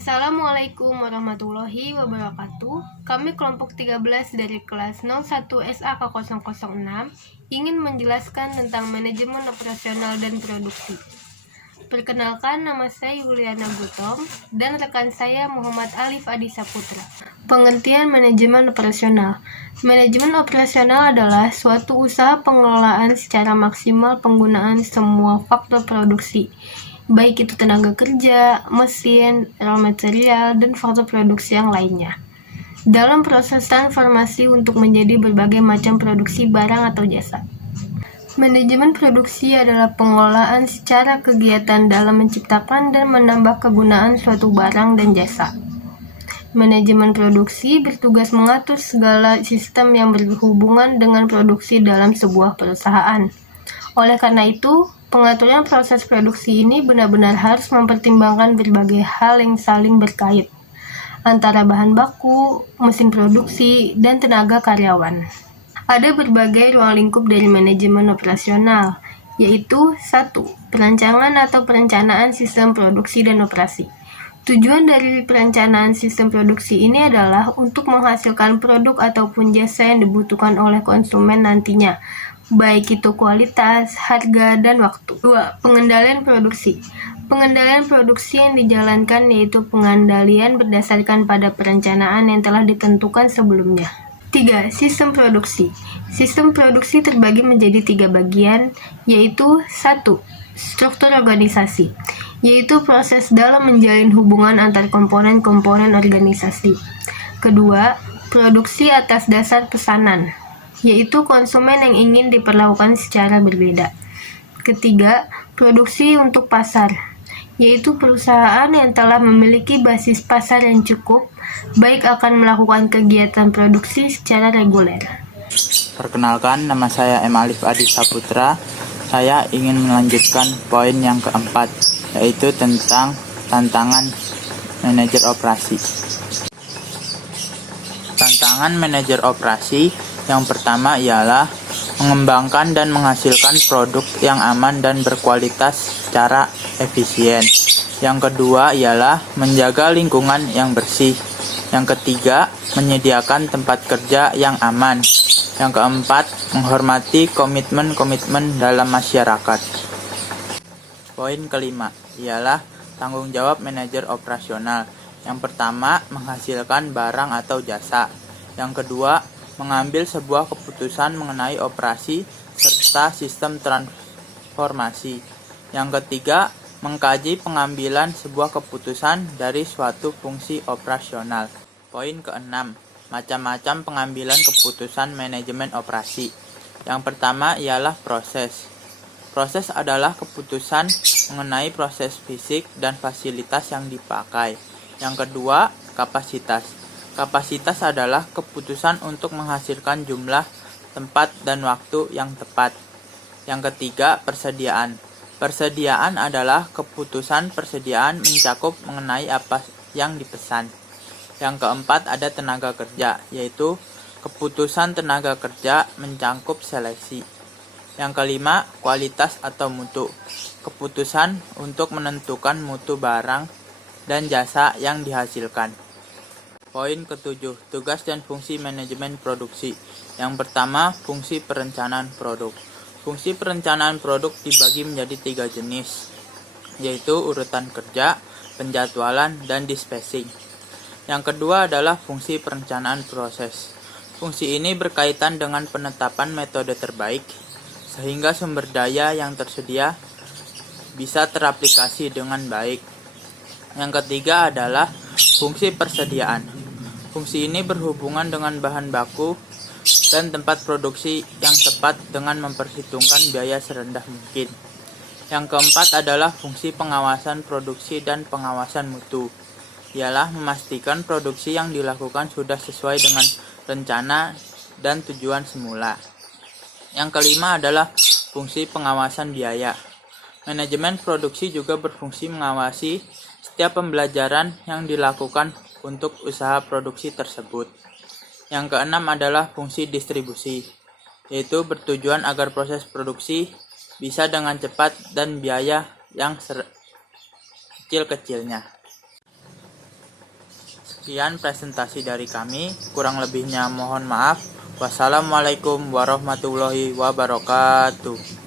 Assalamualaikum warahmatullahi wabarakatuh. Kami kelompok 13 dari kelas 01 SAK006 ingin menjelaskan tentang manajemen operasional dan produksi. Perkenalkan, nama saya Yuliana Gutong dan rekan saya Muhammad Alif Adi Saputra. Pengertian manajemen operasional. Manajemen operasional adalah suatu usaha pengelolaan secara maksimal penggunaan semua faktor produksi, baik itu tenaga kerja, mesin, raw material, dan faktor produksi yang lainnya, dalam proses transformasi untuk menjadi berbagai macam produksi barang atau jasa. Manajemen produksi adalah pengelolaan secara kegiatan dalam menciptakan dan menambah kegunaan suatu barang dan jasa. Manajemen produksi bertugas mengatur segala sistem yang berhubungan dengan produksi dalam sebuah perusahaan. Oleh karena itu, pengaturan proses produksi ini benar-benar harus mempertimbangkan berbagai hal yang saling berkait antara bahan baku, mesin produksi, dan tenaga karyawan. Ada berbagai ruang lingkup dari manajemen operasional, yaitu 1. Perancangan atau perencanaan sistem produksi dan operasi. Tujuan dari perencanaan sistem produksi ini adalah untuk menghasilkan produk ataupun jasa yang dibutuhkan oleh konsumen nantinya, baik itu kualitas, harga, dan waktu. 2. Pengendalian produksi. Pengendalian produksi yang dijalankan yaitu pengendalian berdasarkan pada perencanaan yang telah ditentukan sebelumnya. 3. Sistem produksi. Sistem produksi terbagi menjadi 3 bagian, yaitu 1. Struktur organisasi, yaitu proses dalam menjalin hubungan antar komponen-komponen organisasi. Kedua, produksi atas dasar pesanan, yaitu konsumen yang ingin diperlakukan secara berbeda. Ketiga, produksi untuk pasar, yaitu perusahaan yang telah memiliki basis pasar yang cukup, baik akan melakukan kegiatan produksi secara reguler. Perkenalkan, nama saya M. Alif Adi Saputra. Saya ingin melanjutkan poin yang keempat, yaitu tentang tantangan manajer operasi. Tantangan manajer operasi yang pertama ialah mengembangkan dan menghasilkan produk yang aman dan berkualitas secara efisien. Yang kedua ialah menjaga lingkungan yang bersih. Yang ketiga, menyediakan tempat kerja yang aman. Yang keempat, menghormati komitmen-komitmen dalam masyarakat. Poin kelima ialah tanggung jawab manajer operasional. Yang pertama, menghasilkan barang atau jasa. Yang kedua, mengambil sebuah keputusan mengenai operasi serta sistem transformasi. Yang ketiga, mengkaji pengambilan sebuah keputusan dari suatu fungsi operasional. Poin keenam, macam-macam pengambilan keputusan manajemen operasi. Yang pertama ialah proses. Proses adalah keputusan mengenai proses fisik dan fasilitas yang dipakai. Yang kedua, kapasitas. Kapasitas adalah keputusan untuk menghasilkan jumlah, tempat, dan waktu yang tepat. Yang ketiga, persediaan. Persediaan adalah keputusan persediaan mencakup mengenai apa yang dipesan. Yang keempat, ada tenaga kerja, yaitu keputusan tenaga kerja mencakup seleksi. Yang kelima, kualitas atau mutu. Keputusan untuk menentukan mutu barang dan jasa yang dihasilkan. Poin ketujuh, tugas dan fungsi manajemen produksi. Yang pertama, fungsi perencanaan produk. Fungsi perencanaan produk dibagi menjadi 3 jenis, yaitu urutan kerja, penjadwalan, dan dispatching. Yang kedua adalah fungsi perencanaan proses. Fungsi ini berkaitan dengan penetapan metode terbaik, sehingga sumber daya yang tersedia bisa teraplikasi dengan baik. Yang ketiga adalah fungsi persediaan. Fungsi ini berhubungan dengan bahan baku dan tempat produksi yang tepat dengan memperhitungkan biaya serendah mungkin. Yang keempat adalah fungsi pengawasan produksi dan pengawasan mutu. Ialah memastikan produksi yang dilakukan sudah sesuai dengan rencana dan tujuan semula. Yang kelima adalah fungsi pengawasan biaya. Manajemen produksi juga berfungsi mengawasi setiap pembelajaran yang dilakukan untuk usaha produksi tersebut. Yang keenam adalah fungsi distribusi, yaitu bertujuan agar proses produksi bisa dengan cepat dan biaya yang kecil-kecilnya. Sekian presentasi dari kami, kurang lebihnya mohon maaf. Wassalamualaikum warahmatullahi wabarakatuh.